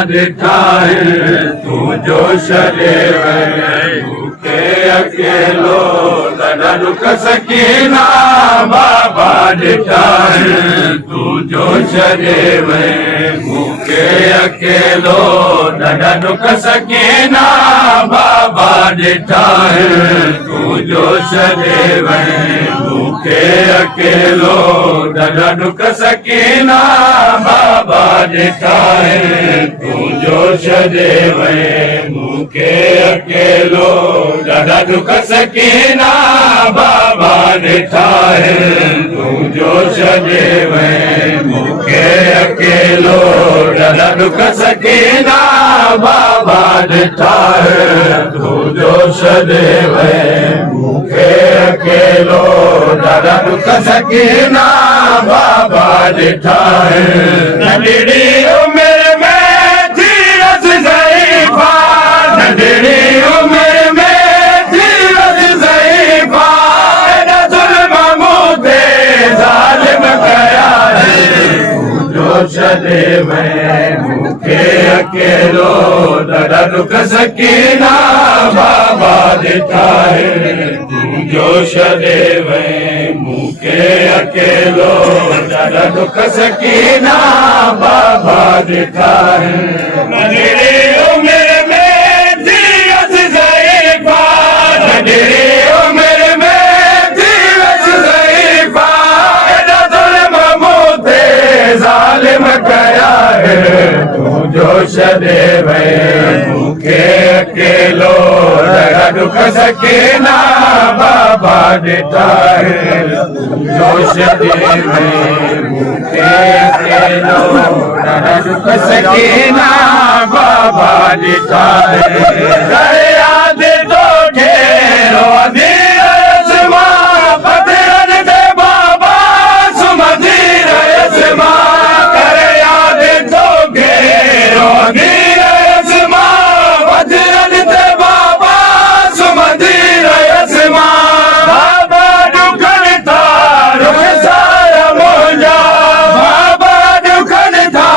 ॾिठा तू जो छॾे मूंखे अकेलो ॾाढा दुख सकीना बाबा ॾिठा तू जो छॾे मूंखे अकेलो ॾाढा दुख सकीना बाबा ॾिठा तू जो छॾे मूंखे अकेलो ॾाढा दुख सकीना बाबा ॾिठा तू जो छॾे मूंखे अकेलो ॾाढा दुख सकीना बाबा ॾिठा तू जो छॾे मूंखे अकेलो ॾाढा दुख सकीना बाबा ॾिठा तू जो छॾे मूंखे अकेलो ॾाढा दुख सकीना बाबा ॾिठा नंढड़ी उमिरि में थी रस ज़ईफ़ा नंढड़ी उमिरि में थी रस ज़ईफ़ा एॾा ज़ुल्म मूं ते ज़ालिम कया जो छॾे मूंखे अकेलो ॾाढा दुख सकीना बाबा ॾिठा जो छॾे मूंखे अकेलो ॾाढा दुख सकीना बाबा ॾिठा नंढड़ी उमिरि में थी रस ज़ईफ़ा नंढड़ी उमिरि में थी रस ज़ईफ़ा एॾा ज़ुल्म मूं ते ज़ालिम कया तू जो छॾे मूंखे अकेलो ॾाढा दुख सकीना बाबा ॾिठा जो छॾे मूंखे अकेलो ॾाढा दुख सकीना बाबा ॾिठा यादि तोखे रोंदी रहियसि मां पथरनि ते बाबा सुम्हंदी रहियसि मां कर यादि तोखे रोंदी रहियसि मां पथरनि ते बाबा सुम्हंदी रहियसि मां बाबा ॾुखनि था रुख सारा मुंहिंजा बाबा ॾुखनि था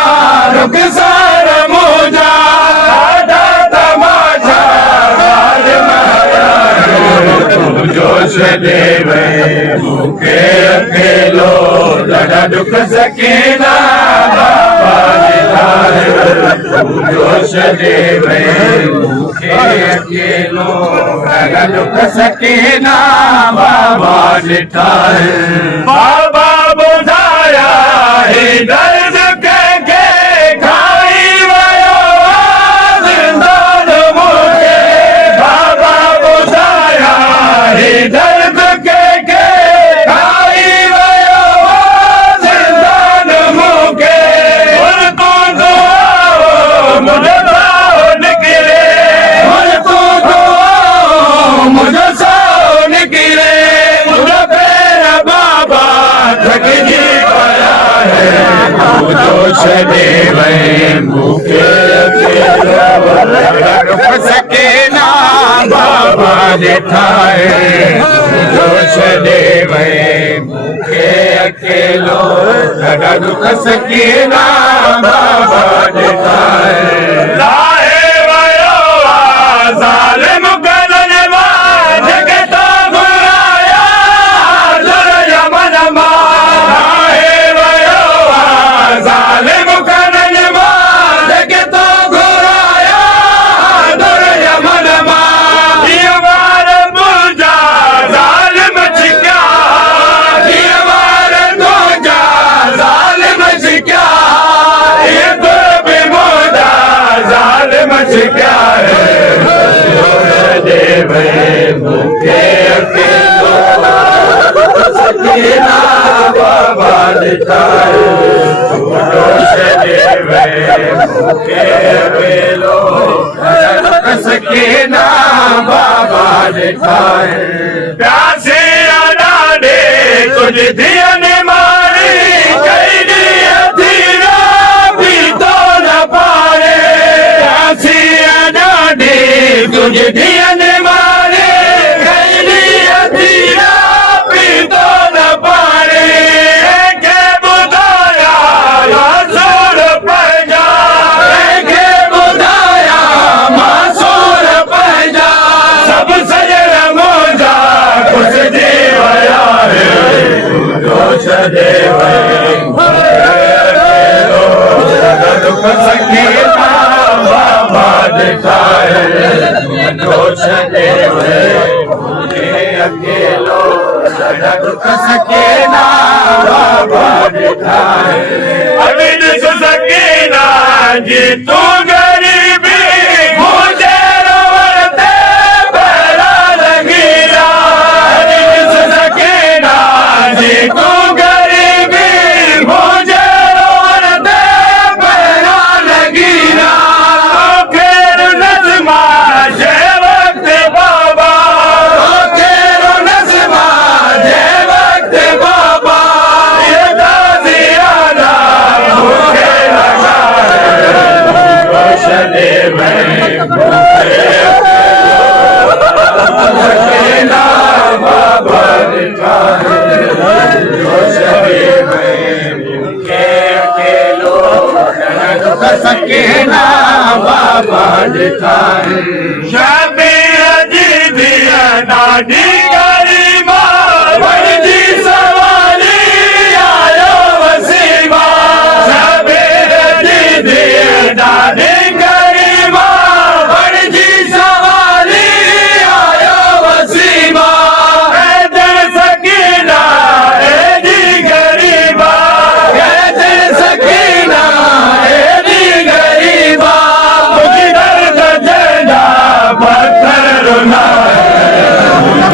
रुख सारा मुंहिंजा ॾाढा तमाशा जो छॾे मूंखे अकेलो ॾाढा दुख सकीना बाबा ॾिठा जो छॾे मूंखे अकेलो ॾाढा दुख सकीना बाबा ॾिठा बाबा ॿुधाया हे दर्द कंहिंखे खाई वियो ज़िंदान मूंखे बाबा ॿुधाया हे दर्द कंहिंखे खाई वियो ज़िंदान मूंखे तूं दुआ मुंहिंजो साओ निकिरे तूं दुआ मुंहिंजो साओ निकिरे मुंहिंजो पैर बाबा थकिजी पिया जो छॾे मूंखे अकेलो ॾाढा दुख सकीना बाबा ॾिठा जो छॾे मूंखे अकेलो ॾाढा दुख सकीना बाबा ॾिठा लाहे वियो आहे ज़ालिम कलनि मां जेके तो घुराया हज़र यमन मां लाहे वियो आहे ज़ालिम कलनि मां जेके तो घुराया हज़र यमन मां इहो वार मुंहिंजा ज़ालिम छिकिया इहो वार तुंहिंजा ज़ालिम छिकिया इहे तुर बि मुंहिंजा ज़ालिम छिकिया मूंखे अकेलो सकीना बाबा ॾिठा जो छॾे मूंखे अकेलो दुख सकीना बाबा ॾिठा प्यासे ॾाढे तुंहिंजी धीअनि मारी कई ॾींहं थी विया पीतो न पारे प्यासी ॾाढी तुंहिंजी धीअनि मारी कई ॾींहं थी विया पीतो न पारे के ॿुधाया सोर पंहिंजा के अविद सुसकीना जी तू गरीबी मुझे रोते बड़ा लगीरा अविद सुसकीना जी तू गरीबी मुझे रोते बड़ा लगीरा खेर नज़मा जे वक्त बाबा खेर नज़मा जे वक्त बाबा ये ताज़ियाना मुझे लगा रोशनी में बाबा लिखा रोशनी में के लोग सकीना बाबा लिखा शबीर जी दिया दादी गरीबा बड़ी सवारी आयो वसीमा शबीर जी दिया दादी गरीबा बड़ी सवारी आयो वसीमा दर सकीना जी गरीबा दर सकीना जी गरीबा मुझे दर्द जड़ा पत्थर रुना है